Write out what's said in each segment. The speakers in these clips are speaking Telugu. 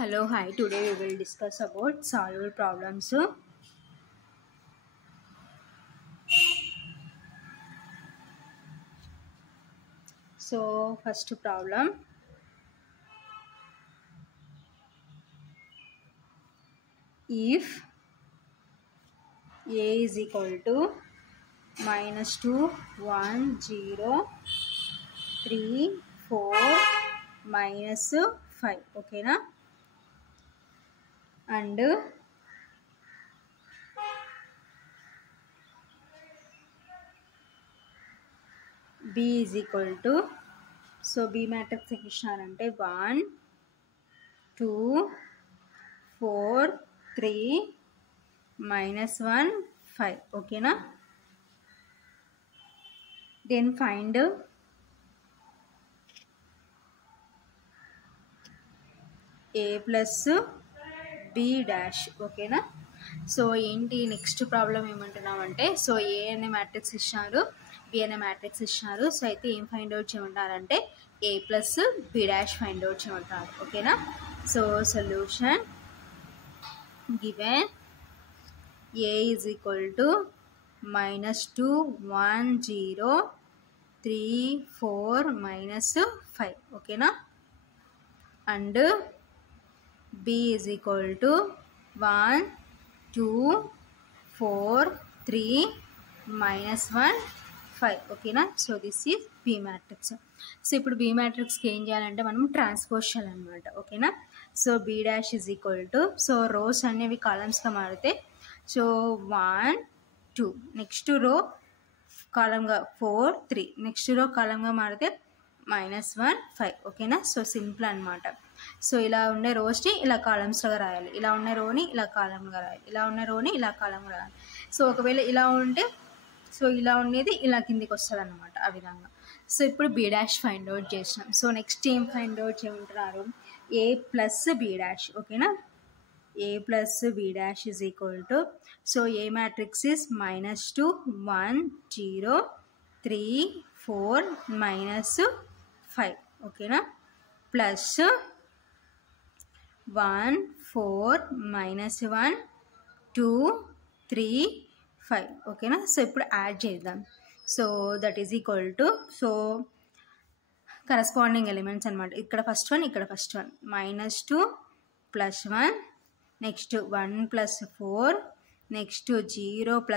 Hello, hi. Today we will discuss about solvable problems. So, first problem. If a is equal to -2, 1, 0, 3, 4, -5. Okay, na? And b is equal to, so b matrix అంటే 1, 2, 4, 3, -1, 5. Okay, na? Then find a plus b dash. ఓకేనా. సో ఏంటి నెక్స్ట్ ప్రాబ్లం ఏమంటున్నామంటే, సో ఏ అనే మ్యాట్రిక్స్ ఇచ్చినారు, బి అనే మ్యాట్రిక్స్ ఇచ్చినారు. సో అయితే ఏం ఫైండ్ అవుట్ చేయమంటారంటే A plus B dash find out చేయమంటారు. ఓకేనా. So solution given A is equal to -2, 1, 0, 3, 4, -5. ఓకేనా. And b is equal to 1, 2, 4, 3, -1, 5. ఓకేనా. So this is B matrix. So ఇప్పుడు బి మ్యాట్రిక్స్కి ఏం చేయాలంటే మనం ట్రాన్స్పోజిషన్ అనమాట. ఓకేనా. So B dash is equal to, so rows అనేవి కాలమ్స్గా మారితే, సో 1, 2, నెక్స్ట్ రో కాలంగా 4, 3, నెక్స్ట్ రో కాలంగా మారితే -1, 5. ఓకేనా. సో సింపుల్ అనమాట. సో ఇలా ఉండే రోస్ని ఇలా కాలమ్స్గా రాయాలి, ఇలా ఉన్న రోని ఇలా కాలంగా రాయాలి, ఇలా ఉన్న రోని ఇలా కాలంగా రాయాలి. సో ఒకవేళ ఇలా ఉంటే, సో ఇలా ఉండేది ఇలా కిందికి వస్తుంది అనమాట, ఆ విధంగా. సో ఇప్పుడు బి డాష్ ఫైండ్ అవుట్ చేసినాం. సో నెక్స్ట్ ఏం ఫైండ్ అవుట్ చేయమంటున్నారు, ఏ ప్లస్ బి డాష్. ఓకేనా. a plus b dash is equal to, so a matrix is -2, 1, 0, 3, 4, -5. okay na, plus 1, 4, -1, 2, 3, 5. okay na. so ఇప్పుడు యాడ్ చేద్దాం. So that is equal to, so corresponding elements అనమాట. ఇక్కడ ఫస్ట్ వన్, ఇక్కడ first one, -2 + 1, next 1 + 4, next 0 +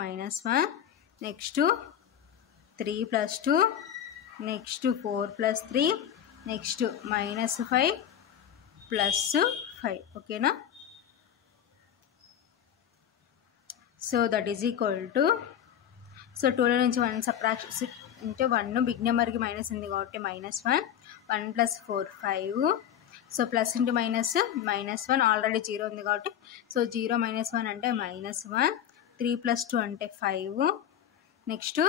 -1, next 3 + 2, next 4 + 3, next -5 + 5. ఓకేనా. So that is equal to, so 2లో నుంచి 1 సబ్ట్రాక్షన్ అంటే 1 బిగ్ నెంబర్కి మైనస్ ఉంది కాబట్టి -1, 1 + 4, 5. So plus into minus, -1 already 0 ఉంది కాబట్టి, సో 0 - 1 అంటే -1, 3 + 2 అంటే 5, నెక్స్ట్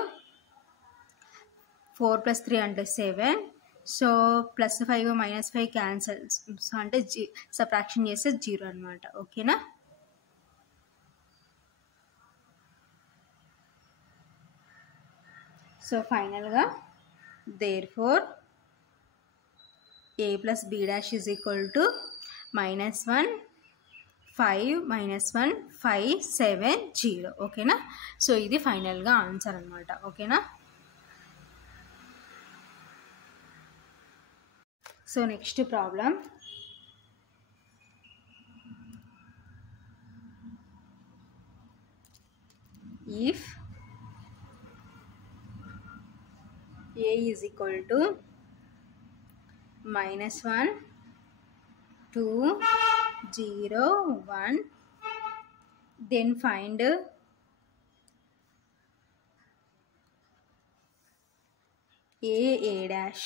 4 + 3 అంటే 7. సో +5 -5 క్యాన్సల్, సో అంటే సబ్ట్రాక్షన్ చేస్తే 0 అనమాట. ఓకేనా. సో ఫైనల్గా therefore a plus b dash is equal to -1, 5, -1, 5, 7, 0. ఓకేనా. సో ఇది ఫైనల్గా ఆన్సర్ అనమాట. ఓకేనా. So next problem, if a is equal to -1, 2, 0, 1, then find a dash.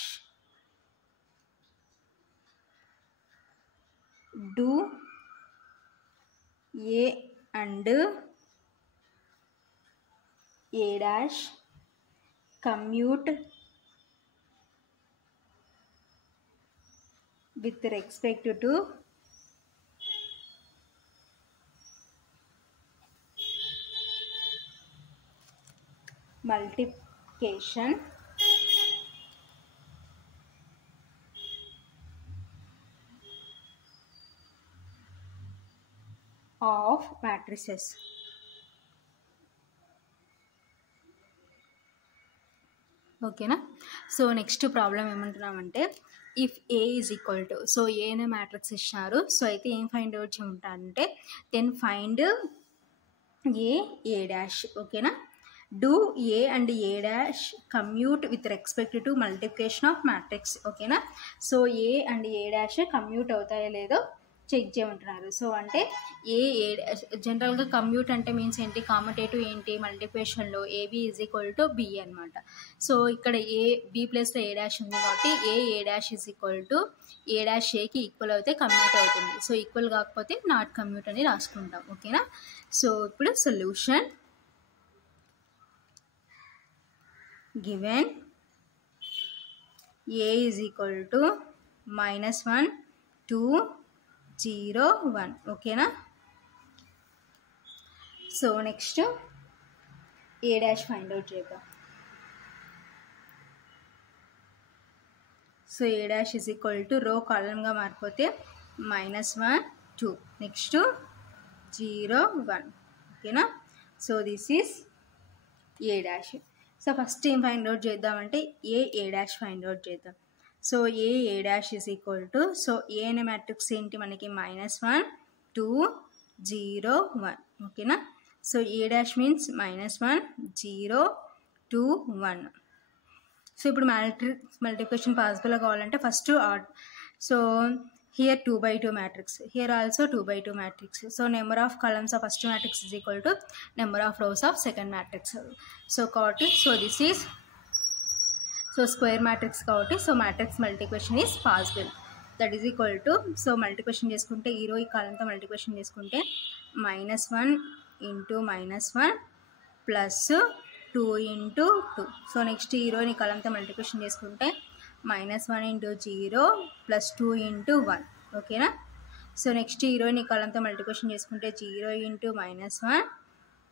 Do a and a dash commute with respect to multiplication of matrices. ఓకేనా. సో నెక్స్ట్ ప్రాబ్లం ఏమంటున్నామంటే if A is equal to, so A అనే మ్యాట్రిక్స్ ఇచ్చినారు. సో అయితే ఏం ఫైండ్ అవుట్ చేయమంటారంటే దెన్ ఫైండ్ ఏ డాష్. ఓకేనా. Do A and A dash commute with respect to multiplication of matrix. ఓకేనా. So A and A dash commute అవుతాయో లేదో చెక్ చేయమంటున్నారు. సో అంటే ఏ డాష్ జనరల్గా కమ్యూట్ అంటే మీన్స్ ఏంటి, కామటేటివ్ ఏంటి, మల్టిప్లికేషన్లో AB is equal to be అనమాట. సో ఇక్కడ ఏ బి ప్లస్లో ఏ డాష్ ఉంది కాబట్టి A dash is equal to A dash ఏకి ఈక్వల్ అయితే కమ్యూట్ అవుతుంది. సో ఈక్వల్ కాకపోతే నాట్ కమ్యూట్ అని రాసుకుంటాం. ఓకేనా. సో ఇప్పుడు solution given A is equal to -1 2 0 1. ఓకేనా. So next A dash find out చేద్దాం. So A dash is equal to row కాలమ్గా మారిపోతే -1 2 నెక్స్ట్ 0 1. ఓకేనా. So this is A dash. So first ఏం ఫైండ్ అవుట్ చేద్దామంటే ఏ డాష్ ఫైండ్ అవుట్ చేద్దాం. So A dash is equal to, so A అనే మ్యాట్రిక్స్ ఏంటి మనకి -1 2 0 1. ఓకేనా. So A dash means -1 0 2 1. So ఇప్పుడు మల్టిప్లికేషన్ పాసిబుల్ కావాలంటే first so here 2/2 matrix, here also 2/2 matrix. So number of columns of first matrix is equal to number of rows of second matrix. So కాబట్టి so this is so square matrix కాబట్టి so matrix multiplication is possible. That is equal to, so multiplication చేసుకుంటే ఈ రో ఈ కాలంతో మల్టిప్లికేషన్ చేసుకుంటే -1 into -1 plus 2 into 2. So next ఈ రోని కాలంతో మల్టిప్లికేషన్ చేసుకుంటే -1 ఇంటూ 0 ప్లస్ 2 ఇంటూ 1. ఓకేనా. సో నెక్స్ట్ ఈ రోని కాలంతో మల్టిప్లికేషన్ చేసుకుంటే 0 into -1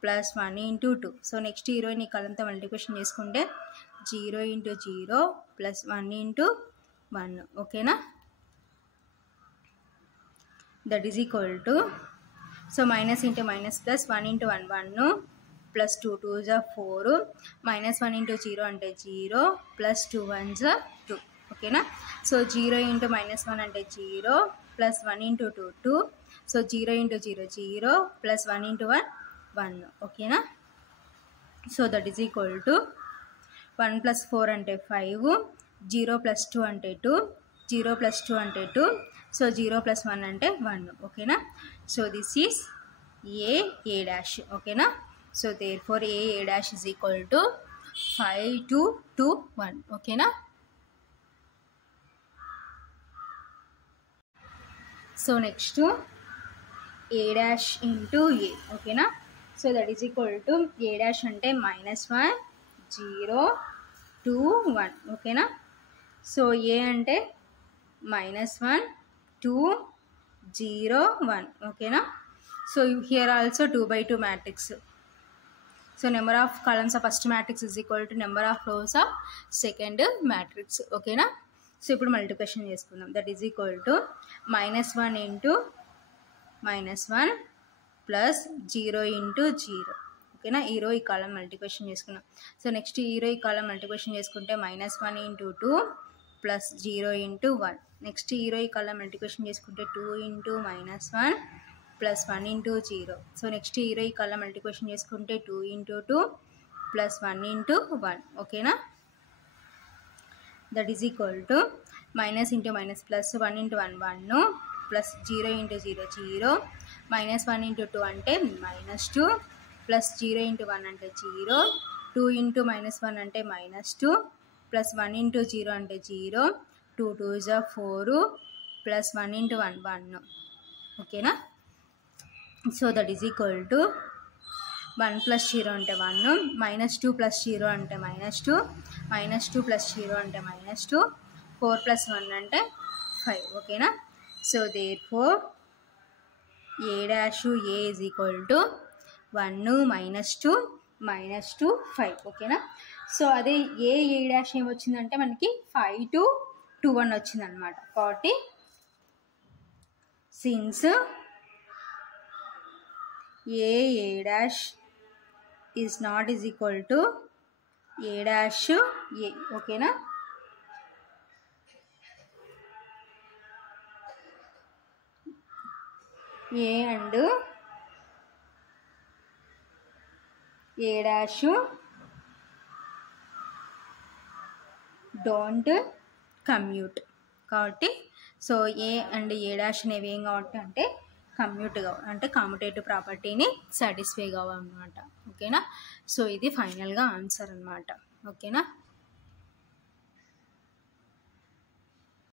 plus 1 into 2. So next ఈ రోని కాలంతో మల్టిప్లికేషన్ చేసుకుంటే 0 ఇంటూ 0 ప్లస్ 1 ఇంటూ 1. ఓకేనా. That is equal to, so minus into minus plus 1 into 1 1 plus 2 2 4 -1 into 0 అంటే 0 ప్లస్ 2 1 2. ఓకేనా. సో 0 ఇంటూ -1 అంటే 0 plus 1 into 2 2. So 0 into 0 0 plus 1 into 1 1. ఓకేనా. So that is equal to 1 plus 4 అంటే 5, 0 ప్లస్ 2 అంటే 2, 0 ప్లస్ 2 అంటే 2. సో 0 ప్లస్ 1 అంటే 1. ఓకేనా. So this is A dash. ఓకేనా. So therefore A dash is equal to 5 2 2 1. ఓకేనా. So next A dash into A. ఓకేనా. So that is equal to A dash అంటే -1 0 2 1. ఓకేనా. సో ఏ అంటే -1 2 0 1. ఓకేనా. So here also 2/2 matrix. So number of columns of first matrix is equal to number of rows of second matrix. ఓకేనా. సో ఇప్పుడు మల్టిప్లికేషన్ చేసుకుందాం. That is equal to -1 into -1 plus 0 into 0. ఓకేనా. ఈ రో ఈ కాలం మల్టిప్లికేషన్ చేసుకున్నాం. సో నెక్స్ట్ ఈ రో ఈ కాలం మల్టిప్లికేషన్ చేసుకుంటే -1 ఇంటూ 2 ప్లస్ 0 ఇంటూ 1. నెక్స్ట్ ఈ రో ఈ కాలం మల్టిప్లికేషన్ చేసుకుంటే 2 into -1 plus 1 into 0. So next ఈ రో ఈ కాలం మల్టిప్లికేషన్ చేసుకుంటే 2 ఇంటూ 2 ప్లస్ 1 ఇంటూ 1. ఓకేనా. That is equal to minus into minus plus 1 into 1 1 plus 0 into 0 0 -1 into 2 అంటే -2 ప్లస్ 0 ఇంటూ 1 అంటే 0 2 ఇంటూ -1 అంటే -2 ప్లస్ 1 ఇంటూ 0 అంటే 0 2 2 4 ప్లస్ 1 ఇంటూ 1 1. ఓకేనా. So that is equal to 1 plus 0 అంటే 1 -2 ప్లస్ 0 అంటే -2 -2 ప్లస్ 0 అంటే -2 4 ప్లస్ 1 అంటే 5. ఓకేనా. So therefore A dash A is equal to 1 -2 -2 5. ఓకేనా. సో అదే ఏ డాష్ ఏమొచ్చిందంటే మనకి 5 to 2 1 వచ్చింది అనమాట. కాబట్టి since A dash is not is equal to A dash A. ఓకేనా? A and A dash don't commute కాబట్టి so A and A dash అనేవి ఏం కావాలి అంటే కమ్యూట్ కావాలి, అంటే కామ్యుటేటివ్ ప్రాపర్టీని సాటిస్ఫై కావాలన్నమాట. ఓకేనా? సో ఇది ఫైనల్గా ఆన్సర్ అనమాట. ఓకేనా?